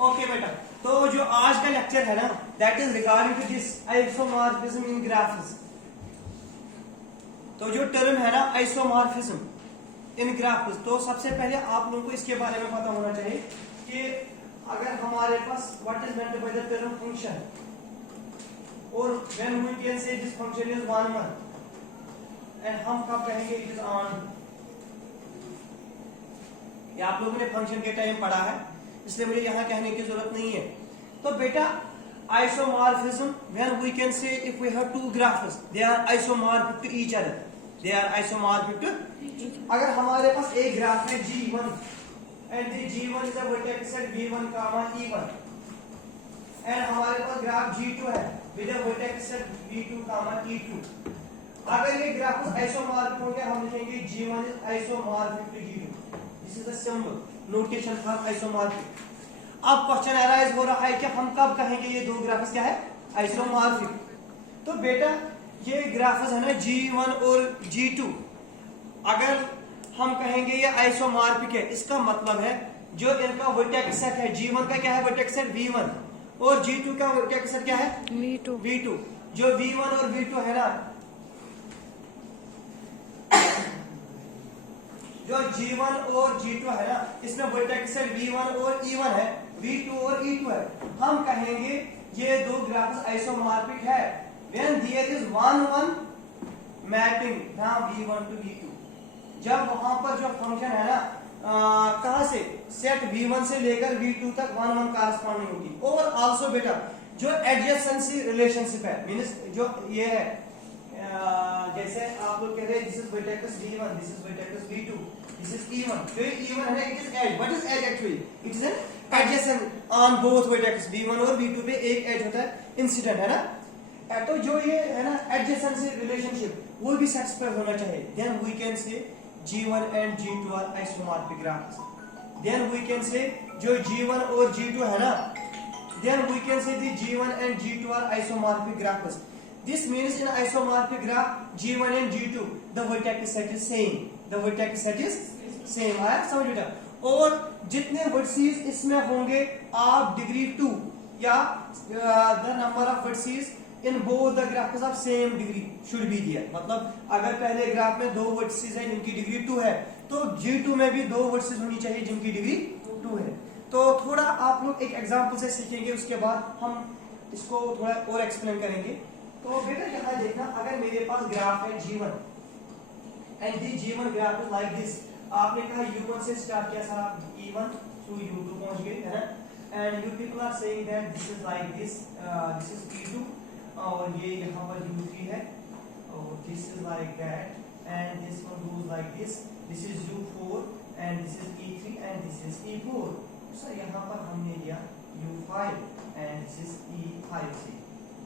Okay बेटा, तो जो आज का लेक्चर है ना that is regarding to this isomorphism in graphs. तो जो टर्म है ना आइसोमॉर्फिज्म इन ग्राफ्स, तो सबसे पहले आप लोगों को इसके बारे में पता होना चाहिए कि अगर हमारे पास what is meant by the term function और when we can say this function is 1 1 and हम कब कहेंगे इट इज ऑन। ये आप लोगों ने फंक्शन के टाइम पढ़ा है, इसलिए मुझे यहां कहने की जरूरत नहीं है। तो बेटा isomorphism when we can say if we have two graphs they are isomorphic to each other, they are isomorphic to. अगर हमारे पास एक ग्राफ है G1 and the G1 is a vertex at V1 comma E1 and हमारे पास graph G2 है with a vertex at V2 comma E2। अगर ये ग्राफ आइसोमॉर्फिक हो गया हम लिखेंगे G1 इज isomorphic to G2। This is the symbol notation for isomorphic. अब क्वेश्चन अराइज हो रहा है कि हम कब कहेंगे ये दो ग्राफ्स क्या है आइसोमॉर्फिक। तो बेटा ये ग्राफ्स है ना G1 और G2, अगर हम कहेंगे ये आइसोमॉर्फिक है इसका मतलब है जो इनका वर्टेक्स सेट है G1 का क्या है वर्टेक्स सेट V1 और G2 का वर्टेक्स सेट क्या है V2। जो V1 और V2 है ना, जो G1 और G2 है ना इसमें वर्टेक्स सेट V1 और E1 है, V2 और E2 है। हम कहेंगे ये दो ग्राफ्स आइसोमॉर्फिक है when there is 1 1 mapping from V1 to V2। जब वहां पर जो फंक्शन है ना कहां से सेट V1 से लेकर V2 तक 1 1 कॉरस्पॉन्डिंग होगी। और आल्सो बेटा जो एडजेसेंसी रिलेशनशिप है मींस जो ये है जैसे आप लोग कह रहे हैं this is vertex V1, this is vertex V2, this is E1। जो E1 है ना it is edge, what is edge actually it is an adjacent on both vertex V1 और V2 पे एक एज होता है इंसिडेंट है ना। तो जो ये है ना एडजेसेंसी रिलेशनशिप वो भी सेटिस्फाई होना चाहिए। Then we can say G1 and G2 are isomorphic graphs. Then we can say जो G1 और G2 है ना, then we can say the G1 and G2 are isomorphic graphs. This means in isomorphic graph G1 and G2 the vertex set is same, the vertex set is same। आया समझ बेटा। और जितने vertices इसमें होंगे आप डिग्री 2 या the number of vertices in both the graphs of same degree should be there। मतलब अगर पहले ग्राफ में दो वर्टिसेस है जिनकी डिग्री 2 है तो G2 में भी दो वर्टिसेस होनी चाहिए जिनकी डिग्री 2 है। तो थोड़ा आप लोग एक एग्जांपल से सीखेंगे, उसके बाद हम इसको थोड़ा और एक्सप्लेन करेंगे। तो बेटा यहाँ देखना, अगर मेरे पास ग्राफ है G1 and the G1 graph is like this. आपने कहा U1 से स्टार्ट किया था E1 टू U2 पहुंच गए है ना, and you people are saying that this is like this, this is E2 और ये यहाँ पर U3 है और this is like that and this one goes like this, this is U4 and this is E3 and this is E4। Sir यहाँ पर हमने लिया U5 and this is E5 से।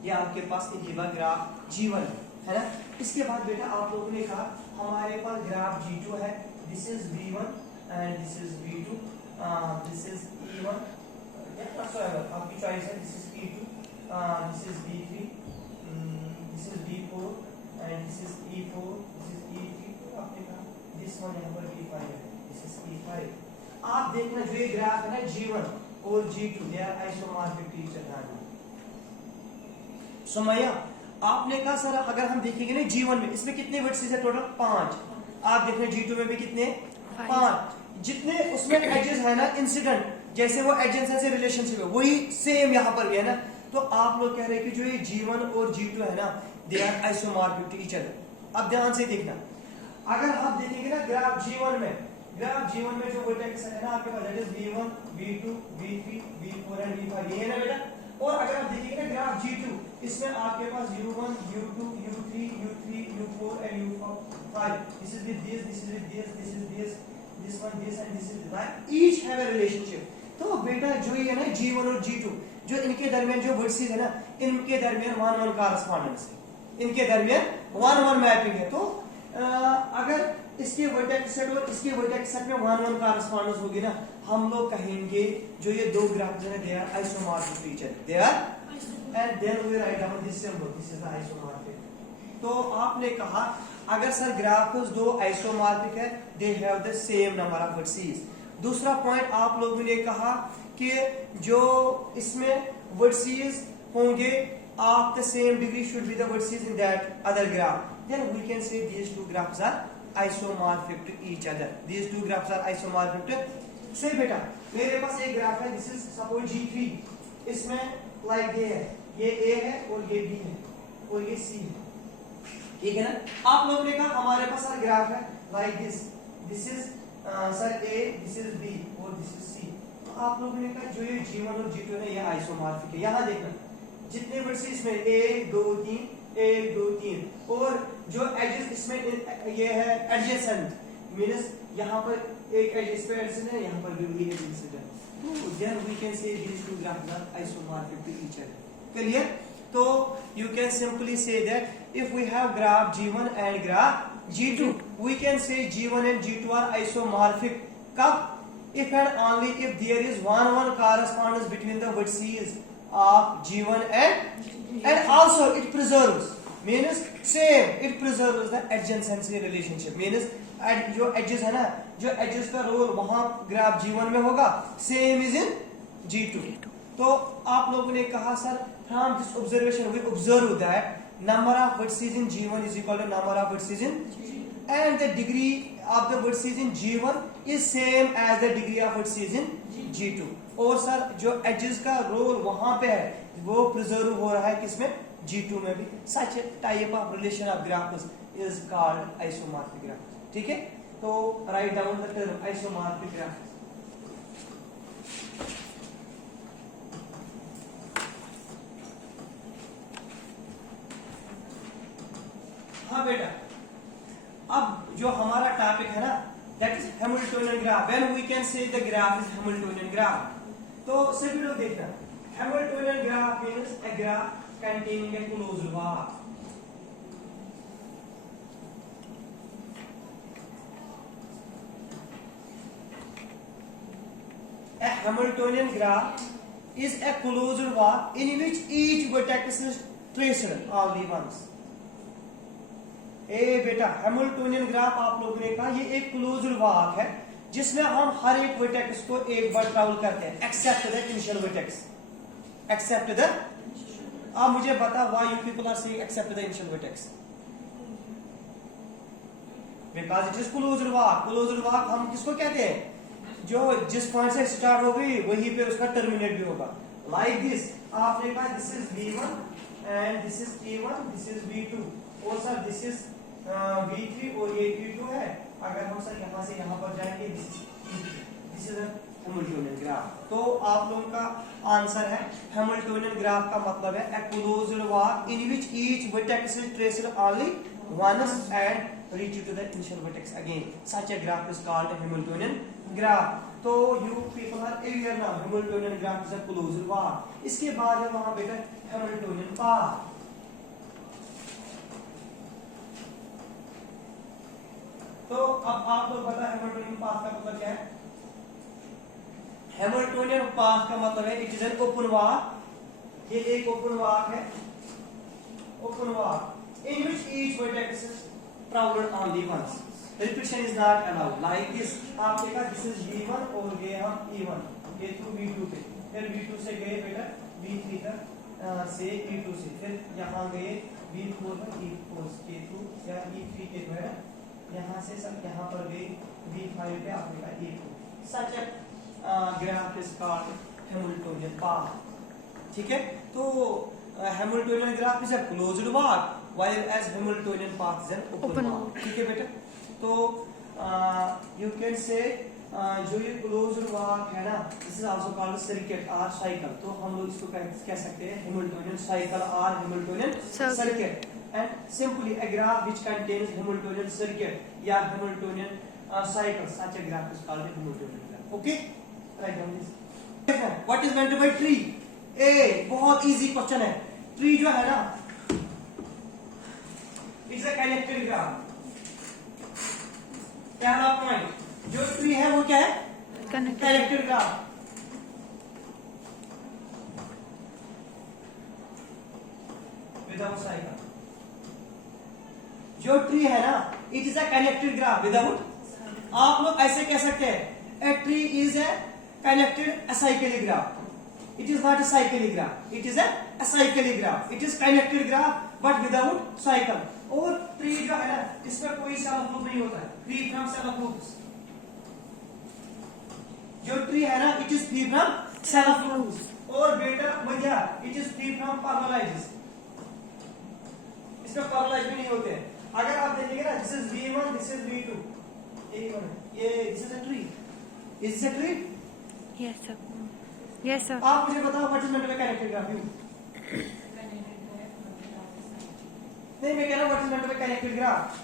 ये आपके पास एक ग्राफ G1 है ना। इसके बाद बेटा आप लोगों ने कहा हमारे पास ग्राफ G2 है, this is V1 and this is V2, this is E1 आपकी चॉइस है, this is E2, this is V3, this is V4 and this is E4, this is E3। तो आपने कहा दिस वन यहाँ पर E5 है, this is E5। आप देखना जो ये ग्राफ है ना G1 और G2 they are isomorphic to each other. Sumaiya आपने कहा सर अगर हम देखेंगे ना G1 में इसमें कितने वर्टिसेस है टोटल 5। आप देख रहे हैं G2 में भी कितने 5। जितने उसमें एजेस है ना इंसिडेंट जैसे वो एडजेसेंसी रिलेशनशिप है वही सेम यहाँ पर भी है ना। तो आप लोग कह रहे हैं कि जो ये G1 और G2 है ना they are isomorphic to each other. अब ध्यान से देखना, अगर आप देखेंगे ना ग्राफ G1 में जो वर्टेक्स है ना आपके पास that is V1 V2 V3 V4 and V5 ये है ना बेटा। और अगर आप देखिएगा ग्राफ G2 इसमें आपके पास U1 U2 U3 U3 U4 and U5 this is with this, this is with this, this is this one this and this is that, each have a relationship. तो बेटा जो ये है ना G1 और G2 जो इनके दरमियान जो वर्टिसेस है ना इनके दरमियान 1 1 कॉरस्पॉन्डेंस है, इनके दरमियान 1 1 मैपिंग है। तो अगर इसके वर्टेक्स सेट और इसके वर्टेक्स सेट में 1 1 कॉरस्पॉन्डेंस होगी ना हम लोग कहेंगे जो ये दो ग्राफ्स हैं they are isomorphic to each other, they are and then we write down this symbol, this is the isomorphic. तो आपने कहा अगर सर ग्राफ्स दो आइसोमॉर्फिक है they have the same number of vertices. दूसरा पॉइंट आप लोगों ने कहा कि जो इसमें वर्टिसेस होंगे of the same degree should be the vertices in that other graph, then we can say these two graphs are isomorphic to each other, these two graphs are isomorphic to. से बेटा मेरे पास एक graph है, this is suppose G3, इसमें like ये है, ये A है और ये B है और ये C है, ठीक है ना। आप लोगों ने कहा हमारे पास सर ग्राफ है like this is sir A, this is B और दिस इज C। तो आप लोगों ने कहा जो ये G1 और G2 है ये आइसोमॉर्फिक है। यहाँ देखना जितने वर्टिसेस इसमें 1 2 3 1 2 3 और जो एजेस इसमें ये है एडजेसेंट मींस यहाँ पर एक एज इस पे एडजेसेंट है, यहाँ पर भी एडजेसेंट है, तो then we can say these two graphs are isomorphic to each other. Clear? तो you can simply say that if we have graph G1 and graph G2, we can say G1 and G2 are isomorphic. कब? If and only if there is one correspondence between the vertices of G1 and also it preserves, means same, it preserves the adjacency relationship, means जो edges है ना, जो edges का role वहां graph G1 में होगा same is in G2। तो आप लोगों ने कहा sir from this observation we observe that number of vertices in G1 is equal to number of vertices in and the degree of the vertices in G1 is same as the degree of vertices in G2। और sir जो edges का role वहां पे है वो preserve हो रहा है किसमें? G2 में भी। such a type of relation of graphs is called isomorphic graph। ठीक है, तो write down the term isomorphic graph। हाँ बेटा, अब जो हमारा टॉपिक है ना that is Hamiltonian graph. When we can say the graph is Hamiltonian graph, तो सभी लोग देखना Hamiltonian graph means a graph containing a closed path. A Hamiltonian graph is a closed path in which each vertex is traced only once। ए बेटा Hamiltonian graph आप लोगों ने कहा ये एक क्लोज्ड पाथ है जिसमें हम हर एक वर्टेक्स को एक बार ट्रैवल करते हैं except the initial vertex, except the. अब मुझे बता why you people are saying except the initial vertex? Because it is closed path. Closed path हम किसको कहते हैं? जो जिस पॉइंट से स्टार्ट होगी वहीं पे उसका टर्मिनेट भी होगा। लाइक दिस आपने कहा this is V1 and this is T1, this is V2 और सर दिस इज V3 और ये V2 है। अगर हम सर यहाँ से यहाँ पर जाएंगे दिस इज हैमिल्टोनियन ग्राफ। तो आप लोगों का आंसर है हैमिल्टोनियन ग्राफ का मतलब है a closed path in which each vertex is traced only once and reach to the initial vertex again. Such a graph is called a Hamiltonian graph. तो you people are aware now Hamiltonian graph is a closed path। इसके बाद है वहां बेटा Hamiltonian path। तो अब आप लोग बता हैमिल्टोनियन पाथ का मतलब क्या है? हैमिल्टोनियन पाथ का मतलब है it is an open path. ये एक ओपन पाथ है, open path in which each vertex is travelled only once, repetition is not allowed. Like this आपके पास दिस इज V1 और गए हम E1 ये थ्रू V2 पे, फिर V2 से गए बेटा V3 तक से E2 से, फिर यहाँ गए V4 में E4 के थ्रू या E3 के थ्रू है, यहाँ से सब यहाँ पर गए V5 पे आपने कहा E2। Such a graph is called Hamiltonian path. ठीक है, तो Hamiltonian graph is a closed path while as Hamiltonian path is an open path. ठीक है बेटा, तो यू कैन से जो ये क्लोज्ड पाथ है ना this is also called circuit और साइकिल। तो हम लोग इसको कह सकते हैं हैमिल्टोनियन साइकिल और Hamiltonian circuit. And simply a graph which contains Hamiltonian circuit या Hamiltonian cycle, such a graph is called a Hamiltonian graph। Okay, write down this। What is meant by tree? बहुत easy question है। Tree जो है ना it's a connected graph। पहला point जो tree है वो क्या है? Connected graph. Without cycle. जो ट्री है ना it is a connected graph without. आप लोग ऐसे कह सकते हैं a tree is a connected acyclic graph. It is not a cyclic graph. It is a acyclic graph. It is connected graph but without cycle. और tree जो है ना, इसमें कोई सेल्फ लूप नहीं होता है. Free from self loops. जो ट्री है ना, it is free from self loops. और बेटा भैया, it is free from parallelize. इसमें parallelize भी नहीं होते हैं. अगर आप देखेंगे ना, this is V1, this is V2. ये this is a tree. Is this a tree? Yes sir. Yes sir. आप मुझे बताओ what is meant by connected graph? नहीं, मैं कह रहा हूँ what is meant by connected graph?